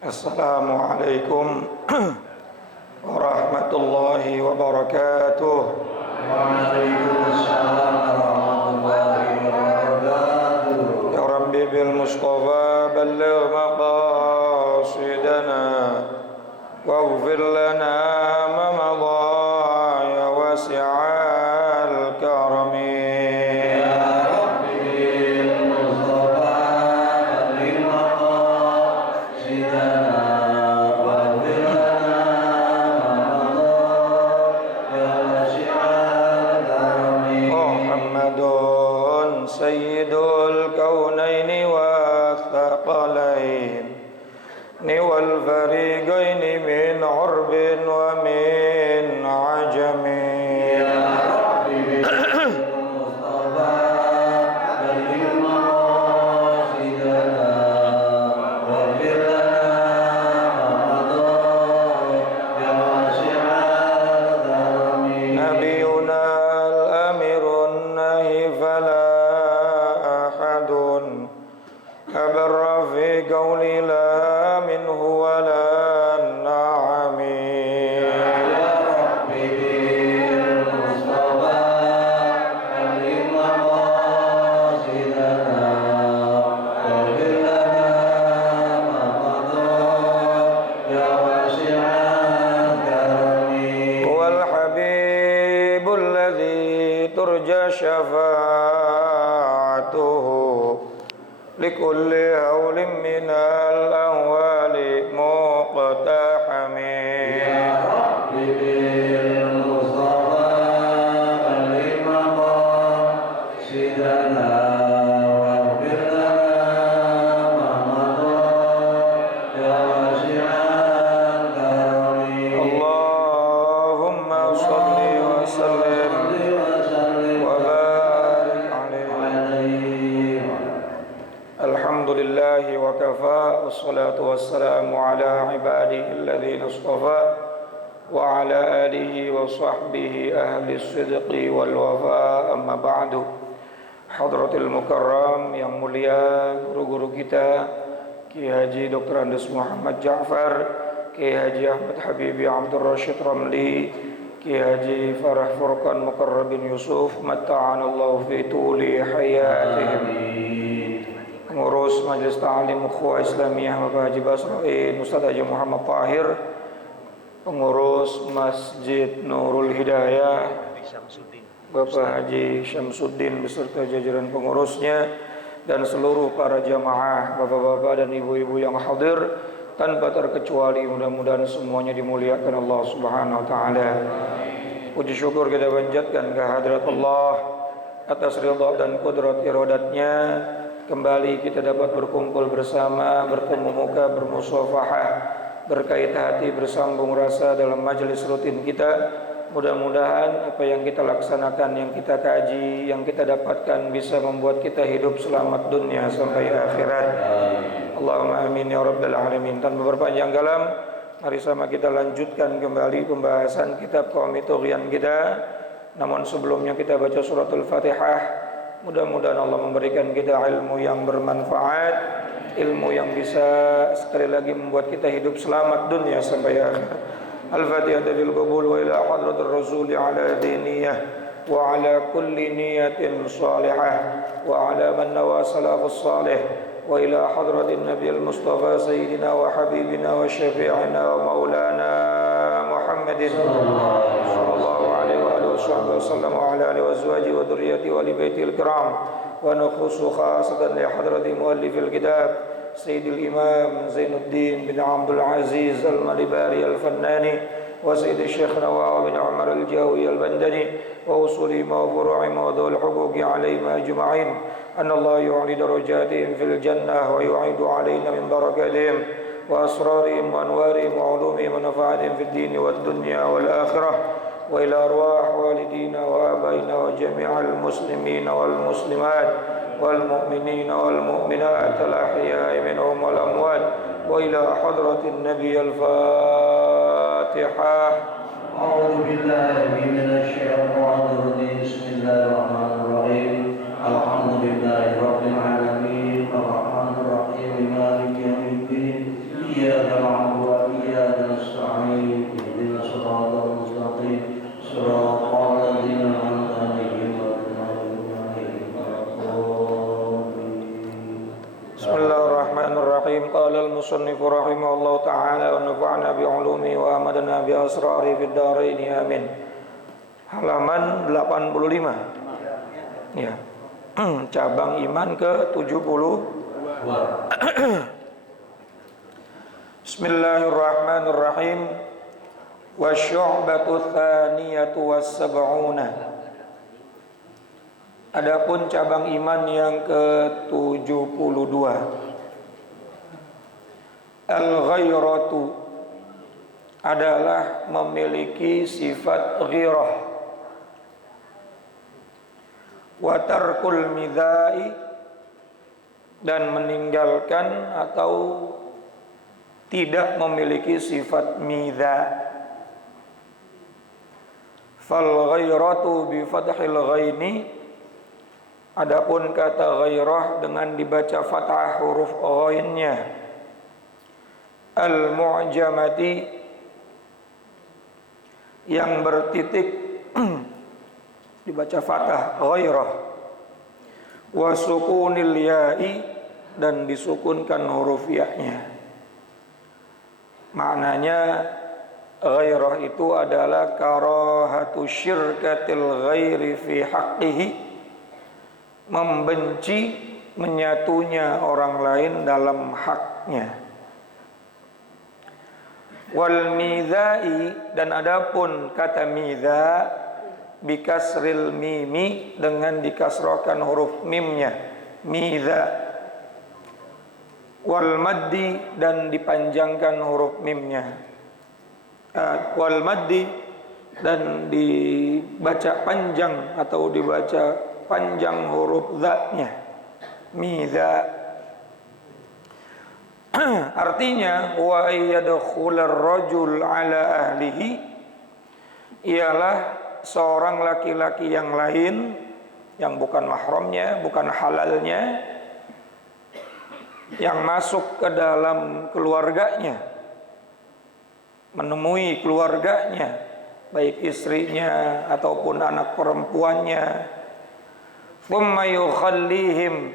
Assalamualaikum warahmatullahi wabarakatuh. Waalaikumsalam warahmatullahi wabarakatuh. Ya Rabbi bil Mustafa balligh maqasidana waghfir lana ma madha ya wasi'al karami. Sayyidul kaunaini wa thaqalain wal fariqaini min urbin wa min ajamin. Ya Rabbi Mustafa balligh maqasidana wa ghfir lana ma madha ya wasi'al karami. Nabiyuna al-amirun nahi fala أبر في قولي لا منه ولا النعم. يا ربي بالمصطفى بلغ مقاصدنا واغفر لنا ما مضى يا واسع الكرم. هو الحبيب الذي ترجى شفاعته لكل هول من الأهوال مقتحم. يا ربي بالمصطفى بلغ مقاصدنا واغفر لنا ما مضى يا واسع الكرم. اللهم صل وسلم وبارك عليه. Alhamdulillahi wa kafa, wassalatu wassalamu ala ibadihi alladhina istafa wa ala alihi wa sahbihi ahli sidqi wal wafa, amma ba'du. Hadratil mukarram yang mulia, guru-guru kita Kiai Haji Dr. Andes Muhammad Ja'far, Kiai Haji Ahmad Habibi Abdul Rashid Ramli, Kiai Haji Farah Furqan Mukarrabin Yusuf, matta'anallahu fi tuli hayatihim. Pengurus Majelis Ta'lim Ukhuwah Islamiyah Bapak Haji Basrain Ustaz Haji Muhammad Tahir, pengurus Masjid Nurul Hidayah Bapak Haji Syamsuddin beserta jajaran pengurusnya, dan seluruh para jamaah bapak-bapak dan ibu-ibu yang hadir tanpa terkecuali, mudah-mudahan semuanya dimuliakan Allah Subhanahu wa taala. Puji syukur kita panjatkan kehadirat Allah atas ridha dan qudrat iradatnya. Kembali kita dapat berkumpul bersama, bertemu muka, bermusafahah, berkait hati, bersambung rasa dalam majelis rutin kita. Mudah-mudahan apa yang kita laksanakan, yang kita kaji, yang kita dapatkan bisa membuat kita hidup selamat dunia sampai akhirat. Allahumma amin ya rabbal alamin. Tanpa berpanjang kalam, mari sama kita lanjutkan kembali pembahasan kitab Qawmi Tughyan kita. Namun sebelumnya kita baca suratul Fatihah. Mudah-mudahan Allah memberikan kita ilmu yang bermanfaat, ilmu yang bisa sekali lagi membuat kita hidup selamat dunia sampai akhir. Al-Fatihah bil qabul wa ila hadratir rasul ala diniyah wa ala kulli niyatin salihah wa ala man nawa salafus salih wa ila hadratin nabiyil mustafa sayyidina wa habibina wa syafi'ina wa maulana Muhammadin sallallahu alaihi wa وسلم وعلى آله وأزواجه وذريته وآل بيته الكرام. ونخص خاصة لحضرة مؤلف الكتاب سيد الإمام زين الدين بن عبد العزيز المالباري الفناني، وسيد الشيخ نواف بن عمر الجاوي البندني، وأصولهم وفروعهم وذوي الحقوق عليهم أجمعين، أن الله يعلي درجاتهم في الجنة ويعيد علينا من بركاتهم وأسرارهم وأنوارهم وعلومهم ونفعاتهم في الدين والدنيا والآخرة، وإلى أرواح والدينا وآبائنا وجميع المسلمين والمسلمات والمؤمنين والمؤمنات الأحياء منهم والأموات، وإلى حضرة النبي الفاتحة. أعوذ بالله من الشيطان الرجيم. بسم الله الرحمن الرحيم. الحمد لله رب العالمين الرحمن الرحيم مالك يوم الدين. إياك نعبد وإياك نستعين اهدنا الصراط المستقيم صراط الذين أنعمت عليهم غير المغضوب عليهم ولا الضالين. Bismillahirrahmanirrahim. Qala al-musannif rahimahullah ta'ala wa nafa'na bi'ulumi wa amadna bi asrari fid dharain amin. Halaman 85. Ya. Cabang iman ke 70. Bismillahirrahmanirrahim. Wa syu'batu tsaniyatu was-sab'una. Adapun cabang iman yang ke-72, al-ghairatu adalah memiliki sifat ghirah, wa tarkul midai dan meninggalkan atau tidak memiliki sifat midha. Fal ghairatu bi fathil ghaini. Adapun kata ghairah dengan dibaca fathah huruf ghainnya, al-mu'jamati yang bertitik dibaca fathah ghairah, wa sukunil ya'i dan disukunkan huruf ya-nya. Maknanya ghairah itu adalah karahatu syirkatil ghairi fi haqqihi, membenci menyatunya orang lain dalam haknya. Wal midai dan adapun kata midha bikasril mimi dengan dikasrohkan huruf mimnya, midha. Wal maddi dan dipanjangkan huruf mimnya, wal maddi dan dibaca panjang atau dibaca panjang huruf dha-nya, midha. Artinya wa yadkhular rajul ala ahlihi, ialah seorang laki-laki yang lain yang bukan mahramnya, bukan halalnya, yang masuk ke dalam keluarganya, menemui keluarganya, baik istrinya ataupun anak perempuannya. Thumma yukhallihim,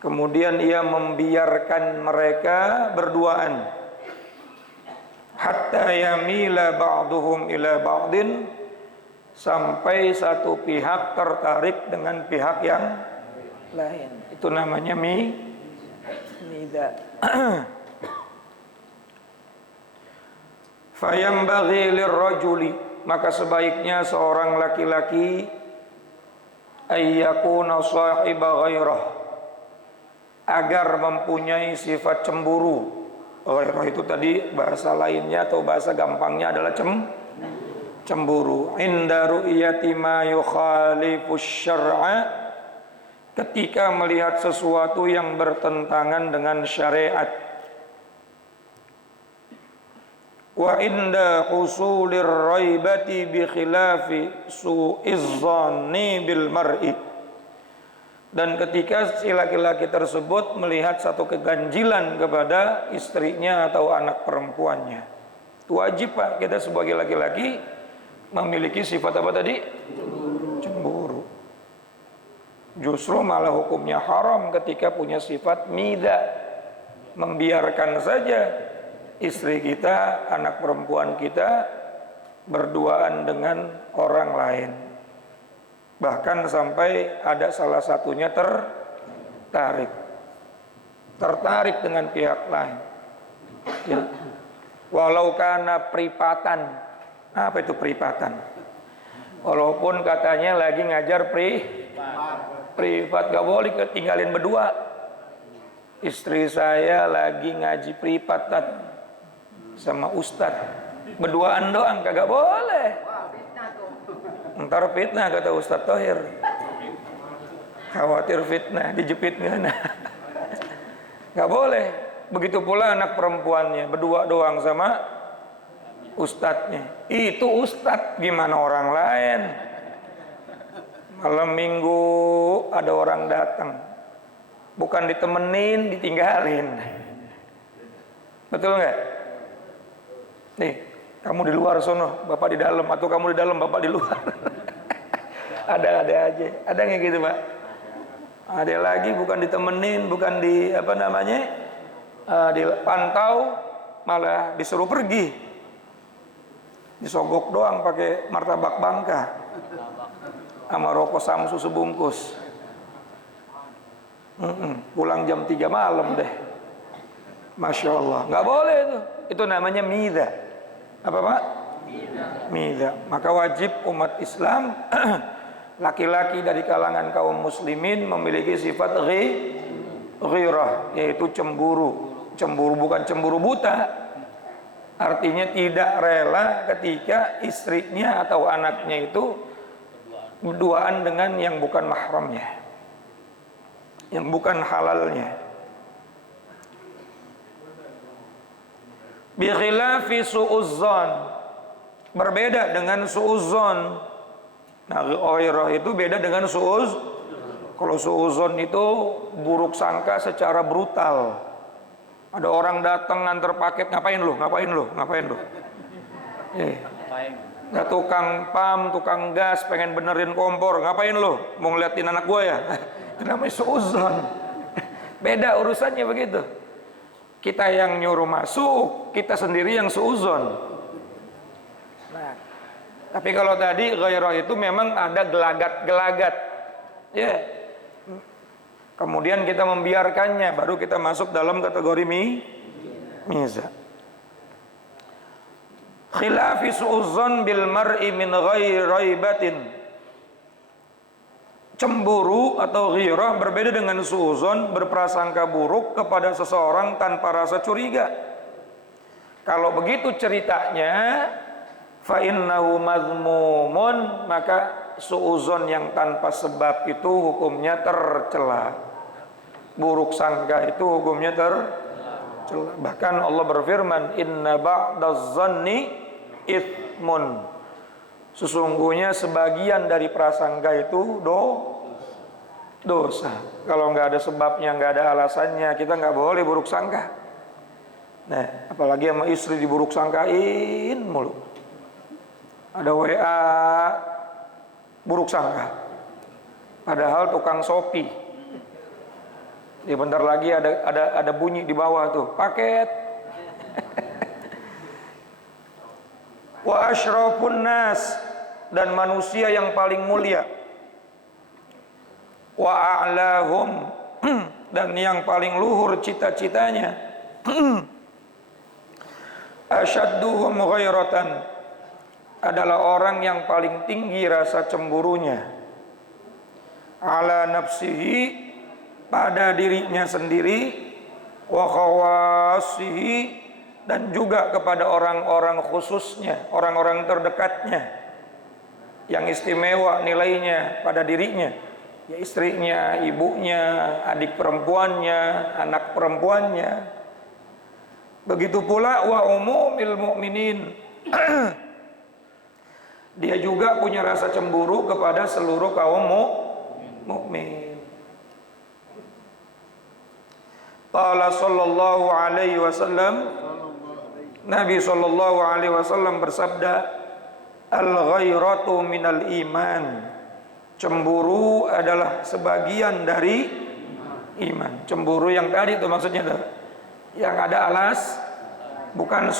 kemudian ia membiarkan mereka berduaan, hatta yamila ba'duhum ila ba'din, sampai satu pihak tertarik dengan pihak yang lain. Itu namanya midha. Fayambaghi lirrajuli, maka sebaiknya seorang laki-laki ayyakuna sahiba ghairah, agar mempunyai sifat cemburu. Ghairah itu tadi bahasa lainnya atau bahasa gampangnya adalah cemburu. Inda ru'yati ma yukhalifus syar'a, ketika melihat sesuatu yang bertentangan dengan syariat. Wa inda husulir raibati bi khilafi su'iz zanni bil mar'i, dan ketika si laki-laki tersebut melihat satu keganjilan kepada istrinya atau anak perempuannya. Itu wajib Pak, kita sebagai laki-laki memiliki sifat apa tadi? Cemburu. Justru malah hukumnya haram ketika punya sifat midha, membiarkan saja istri kita, anak perempuan kita berduaan dengan orang lain. Bahkan sampai ada salah satunya tertarik dengan pihak lain. Ya. Walau karena pripatan. Apa itu pripatan? Walaupun katanya lagi ngajar privat, gak boleh ketinggalin berdua. Istri saya lagi ngaji privat sama ustad, berduaan doang kagak boleh. Ntar fitnah kata Ustadz Thohir, khawatir fitnah, dijepit ngana. Gak boleh. Begitu pula anak perempuannya berdua doang sama ustadznya. Itu ustadz, gimana orang lain? Malam minggu ada orang datang, bukan ditemenin, ditinggalin. Betul nggak? Nih, kamu di luar sono, bapak di dalam, atau kamu di dalam, bapak di luar. Ada aja. Ada nggak gitu, Pak? Ada lagi bukan ditemenin, bukan di apa namanya, dipantau, malah disuruh pergi. Disogok doang pakai martabak bangka sama rokok Samsu sebungkus. Pulang jam 3 malam deh. Masya Allah, nggak boleh itu namanya midha. Apa Pak? Midha. Maka wajib umat Islam laki-laki dari kalangan kaum muslimin memiliki sifat ghirah, yaitu cemburu. Cemburu bukan cemburu buta, artinya tidak rela ketika istrinya atau anaknya itu berduaan dengan yang bukan mahramnya, yang bukan halalnya. Bi khilafi su'uzzan, berbeda dengan su'uzzan. Nah, ghairah itu beda dengan su'uz. Kalau su'uzzan itu buruk sangka secara brutal. Ada orang datang nganter paket, ngapain lu? Nggak, tukang pam, tukang gas pengen benerin kompor, ngapain lu? Mau ngeliatin anak gua ya? Itu namanya su'uzzan. Beda urusannya begitu. Kita yang nyuruh masuk, kita sendiri yang su'uzzon. Nah, tapi kalau tadi ghairah itu memang ada gelagat-gelagat, ya. Kemudian kita membiarkannya, baru kita masuk dalam kategori miza. Khilafi su'uzzon bil mar'i min ghairi raibatin. Cemburu atau ghirah berbeda dengan su'uzzon, berprasangka buruk kepada seseorang tanpa rasa curiga. Kalau begitu ceritanya, fa innahu mazmumun, maka su'uzzon yang tanpa sebab itu hukumnya tercela. Buruk sangka itu hukumnya tercela. Bahkan Allah berfirman, inna ba'daz zanni itsmun. Sesungguhnya sebagian dari prasangka itu dosa. Kalau nggak ada sebabnya, nggak ada alasannya, kita nggak boleh buruk sangka. Nah, apalagi sama istri diburuk sangkain mulu. Ada WA buruk sangka, padahal tukang Shopee. Ya, bentar lagi ada bunyi di bawah tuh, paket. Wa asyrafun nas, dan manusia yang paling mulia. Wa a'lahum, dan yang paling luhur cita-citanya. Asyadduhum ghairatan, adalah orang yang paling tinggi rasa cemburunya. Ala nafsihi, pada dirinya sendiri. Wa khawasihi, dan juga kepada orang-orang khususnya, orang-orang terdekatnya yang istimewa nilainya pada dirinya, ya istrinya, ibunya, adik perempuannya, anak perempuannya. Begitu pula wa umumil mu'minin, dia juga punya rasa cemburu kepada seluruh kaum mukmin. Qala sallallahu alaihi wasallam, Nabi sallallahu alaihi wasallam bersabda, al-ghairatu minal iman. Cemburu adalah sebagian dari iman. Cemburu yang tadi itu maksudnya tuh, yang ada alas, bukan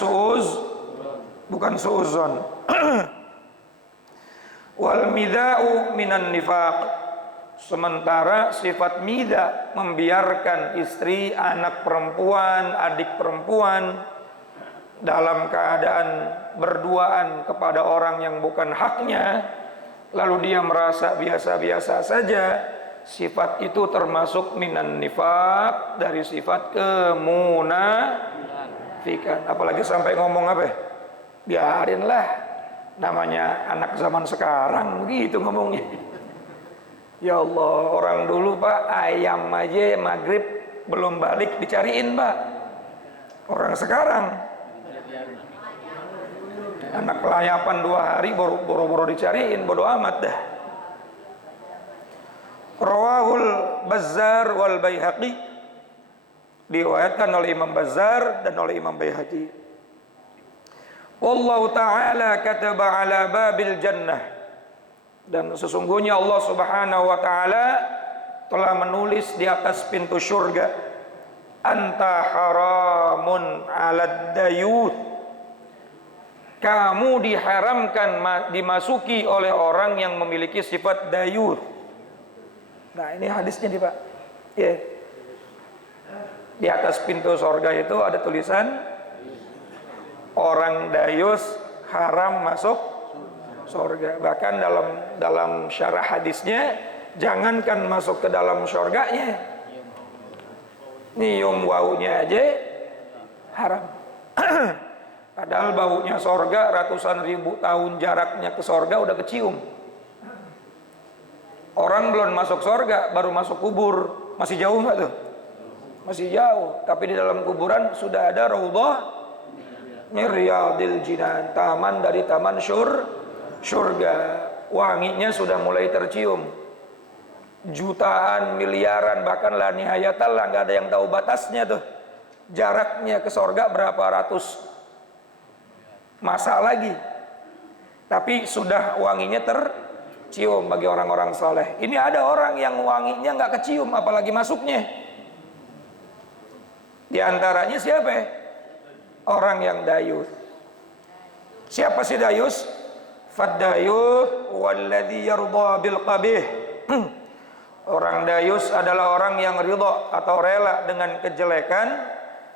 su'uzzon. Wal midha'u minan nifaq. Sementara sifat midha, membiarkan istri, anak perempuan, adik perempuan dalam keadaan berduaan kepada orang yang bukan haknya, lalu dia merasa biasa-biasa saja, sifat itu termasuk minan nifaq, dari sifat kemunafikan. Apalagi sampai ngomong apa ya? Biarinlah, namanya anak zaman sekarang begitu ngomongnya. Ya Allah, orang dulu Pak, ayam aja maghrib belum balik dicariin Pak. Orang sekarang anak kelayapan 2 hari boro-boro dicariin, bodo amat dah. Rawahul Bazzar wal Baihaqi, Diriwayatkan oleh Imam Bazzar dan oleh Imam Baihaqi. Wallahu ta'ala kataba ala babil jannah. Dan sesungguhnya Allah Subhanahu wa taala telah menulis di atas pintu surga, anta haramun 'alad dayuth. Kamu diharamkan dimasuki oleh orang yang memiliki sifat dayuth. Nah, ini hadisnya nih, Pak. Ya. Di atas pintu surga itu ada tulisan orang dayus haram masuk surga. Bahkan dalam syarah hadisnya, jangankan masuk ke dalam surganya, nyium baunya aja haram. Padahal baunya surga ratusan ribu tahun jaraknya ke surga udah kecium. Orang belum masuk surga, baru masuk kubur, masih jauh nggak tuh? Masih jauh. Tapi di dalam kuburan sudah ada raudhah min riyadil jinan, taman dari taman surga. Wanginya sudah mulai tercium. Jutaan, miliaran, bahkan la nihayatallah, nggak ada yang tahu batasnya tuh. Jaraknya ke surga berapa ratus masa lagi. Tapi sudah wanginya tercium bagi orang-orang saleh. Ini ada orang yang wanginya nggak kecium, apalagi masuknya. Di antaranya siapa? Orang yang dayus. Siapa si dayus? Faddayus walladzi yarda bil qabih. Orang dayus adalah orang yang ridha atau rela dengan kejelekan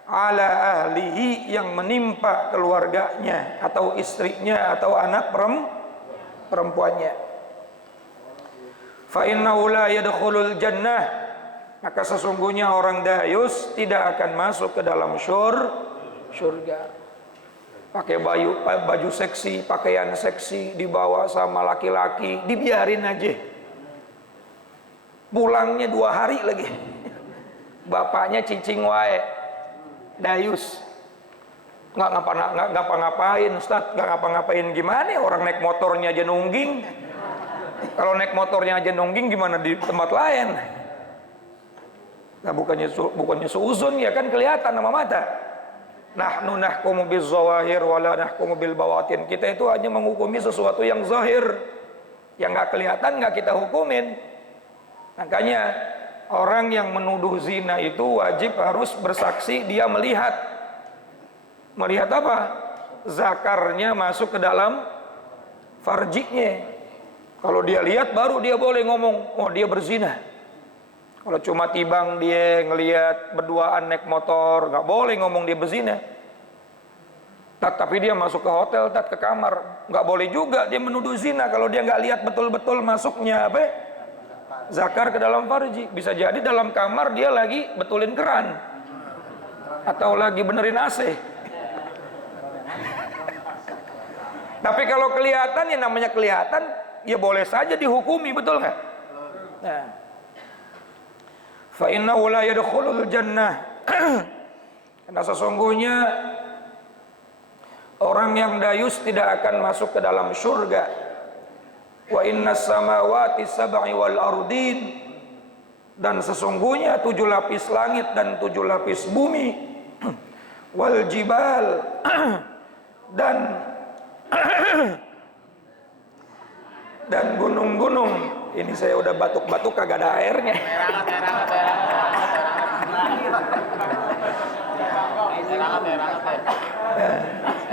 ala ahlihi, yang menimpa keluarganya atau istrinya atau anak perempuannya. Fa innahu la yadkhulul jannah, maka sesungguhnya orang dayus tidak akan masuk ke dalam surga. Pakai baju seksi, pakaian seksi, dibawa sama laki-laki, dibiarin aja. Pulangnya 2 hari lagi. Bapaknya cicing wae, dayus. Nggak ngapa-ngapain, Ustaz. Nggak ngapa-ngapain gimana? Orang naik motornya aja nungging. Kalau naik motornya aja nungging, gimana di tempat lain? Nah, bukannya suuzon, ya kan kelihatan sama mata. Nahnu nahkumu bil zawahir wala nahkumu bil bawatin. Kita itu hanya menghukumi sesuatu yang zahir, yang nggak kelihatan nggak kita hukumin. Makanya orang yang menuduh zina itu wajib harus bersaksi dia melihat. Melihat apa? Zakarnya masuk ke dalam farjinya. Kalau dia lihat baru dia boleh ngomong, oh dia berzina. Kalau cuma tibang dia ngelihat berduaan naik motor, nggak boleh ngomong dia berzina. Tapi dia masuk ke hotel, ke kamar, nggak boleh juga dia menuduh zina kalau dia nggak lihat betul-betul masuknya apa? Zakar ke dalam farji. Bisa jadi dalam kamar dia lagi betulin keran atau lagi benerin AC. Tapi kalau kelihatan, ya namanya kelihatan, ya boleh saja dihukumi, betul nggak? Nah. Fa innahu la yadkhulul jannah. Karena sesungguhnya orang yang dayus tidak akan masuk ke dalam surga. Wa innas samawati sab'i wal ardin, dan sesungguhnya 7 lapis langit dan 7 lapis bumi, wal jibal dan gunung-gunung. Ini saya udah batuk-batuk kagak ada airnya.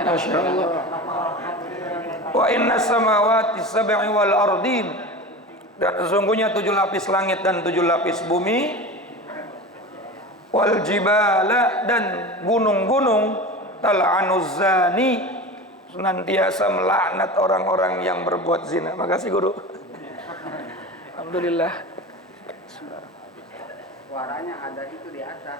Masya Allah. Wa inna samawati sab'i wal ardin, dan sesungguhnya 7 lapis langit dan 7 lapis bumi, wal jibala, dan gunung-gunung, tal'anuz zani, senantiasa melaknat orang-orang yang berbuat zina. Makasih guru. Alhamdulillah. Suaranya ada itu di atas.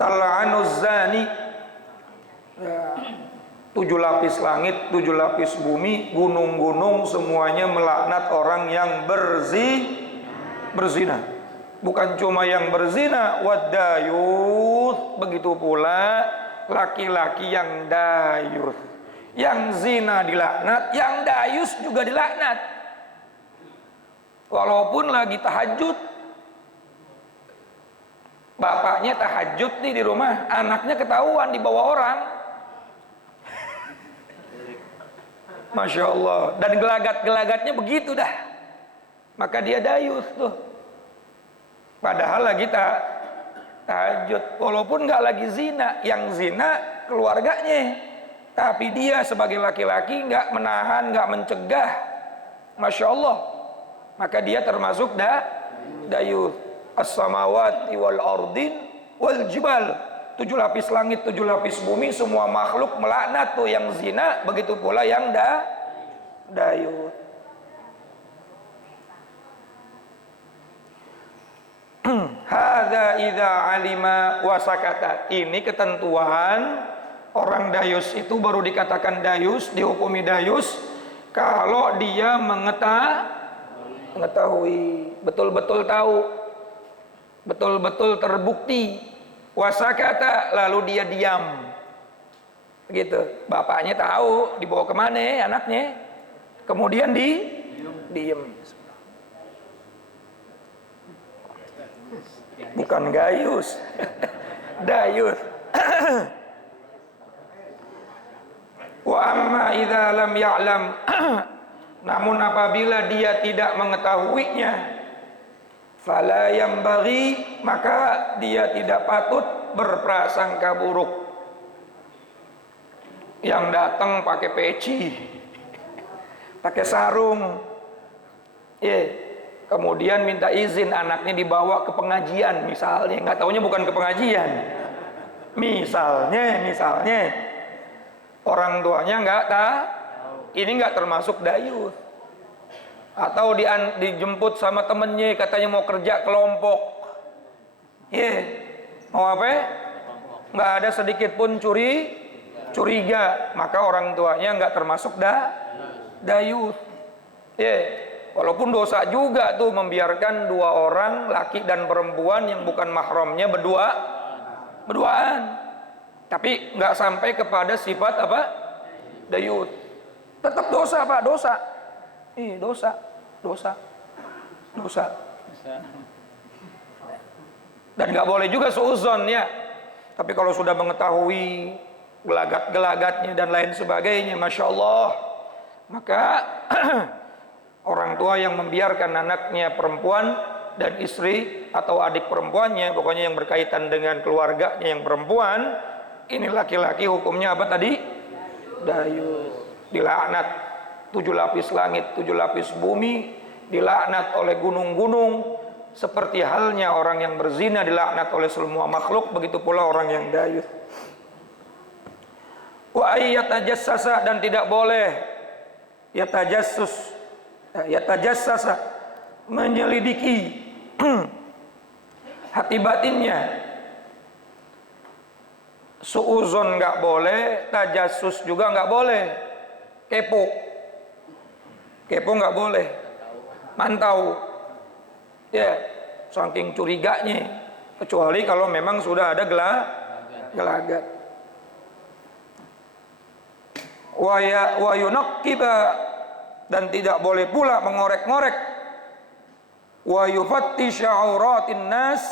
Tal'anuz zani, 7 lapis langit, 7 lapis bumi, gunung-gunung, semuanya melaknat orang yang berzina. Bukan cuma yang berzina, waddayuth, begitu pula laki-laki yang dayus. Yang zina dilaknat, yang dayus juga dilaknat. Walaupun lagi tahajud, bapaknya tahajud nih di rumah, anaknya ketahuan dibawa orang. Masya Allah. Dan gelagat-gelagatnya begitu dah. Maka dia dayus tuh. Padahal lagi tahajud. Walaupun nggak lagi zina, yang zina keluarganya. Tapi dia sebagai laki-laki nggak menahan, nggak mencegah. Masya Allah. Maka dia termasuk dayus. As-samawati wal ardin wal jibal. 7 lapis langit, 7 lapis bumi, semua makhluk melaknat tuh yang zina, begitu pula yang dayus. Hadza idza alima wa sakata. Ini ketentuan orang dayus itu baru dikatakan dayus, dihukumi dayus kalau dia mengetahui, betul-betul tahu, betul-betul terbukti. Wasakata, lalu dia diam. Begitu. Bapaknya tahu dibawa kemana anaknya, kemudian diem. Bukan gayus. Dayus. Wa amma idza lam ya'lam. Namun apabila dia tidak mengetahuinya, fala yambaghi, maka dia tidak patut berprasangka buruk. Yang datang pakai peci, pakai sarung, kemudian minta izin anaknya dibawa ke pengajian misalnya, nggak taunya bukan ke pengajian. Misalnya orang tuanya nggak tahu, ini nggak termasuk dayus. Atau dijemput sama temennya, katanya mau kerja kelompok, mau apa? Nggak ada sedikit pun curiga, maka orang tuanya nggak termasuk dayus. Walaupun dosa juga tuh membiarkan 2 orang laki dan perempuan yang bukan mahramnya berduaan, tapi nggak sampai kepada sifat apa? Dayus. Tetap dosa Pak, dosa. Dosa. Dan nggak boleh juga suudzon ya. Tapi kalau sudah mengetahui gelagat-gelagatnya dan lain sebagainya, masya Allah, maka orang tua yang membiarkan anaknya perempuan dan istri atau adik perempuannya, pokoknya yang berkaitan dengan keluarganya yang perempuan, ini laki-laki hukumnya apa tadi? Dayus, dilaknat. 7 lapis langit, 7 lapis bumi, dilaknat oleh gunung-gunung. Seperti halnya orang yang berzina dilaknat oleh semua makhluk, begitu pula orang yang dayus. Wa ayyatajassasa, dan tidak boleh yatajassasa, menyelidiki hati batinnya. Suuzon nggak boleh, tajassus juga nggak boleh. Kepo nggak boleh, mantau, saking curiganya, kecuali kalau memang sudah ada gelagat. Wa yunaqqiba, dan tidak boleh pula mengorek-ngorek. Wa yufattisha auratin nas,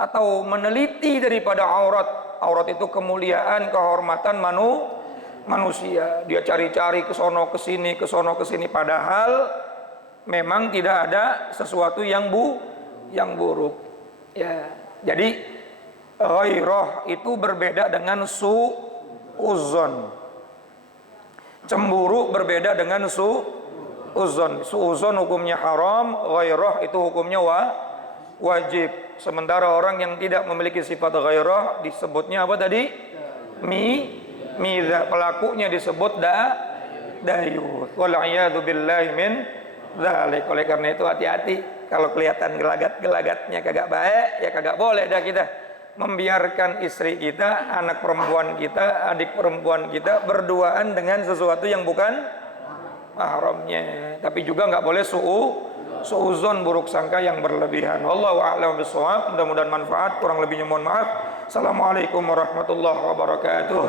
atau meneliti daripada aurat. Aurat itu kemuliaan, kehormatan manusia. Dia cari-cari ke sono ke sini, padahal memang tidak ada sesuatu yang buruk. Jadi ghairah itu berbeda dengan suudzon. Cemburu berbeda dengan suudzon. Suudzon hukumnya haram, ghairah itu hukumnya wajib. Sementara orang yang tidak memiliki sifat ghairah disebutnya apa tadi? Miza, pelakunya disebut dayus. Wal'iyadu billahi min dzalik. Oleh karena itu hati-hati, kalau kelihatan gelagat-gelagatnya kagak baik, ya kagak boleh dah kita membiarkan istri kita, anak perempuan kita, adik perempuan kita berduaan dengan sesuatu yang bukan mahramnya. Tapi juga nggak boleh suudzon, buruk sangka yang berlebihan. Wallahu a'lam bishawab. Mudah-mudahan manfaat, kurang lebihnya mohon maaf. Assalamualaikum warahmatullahi wabarakatuh.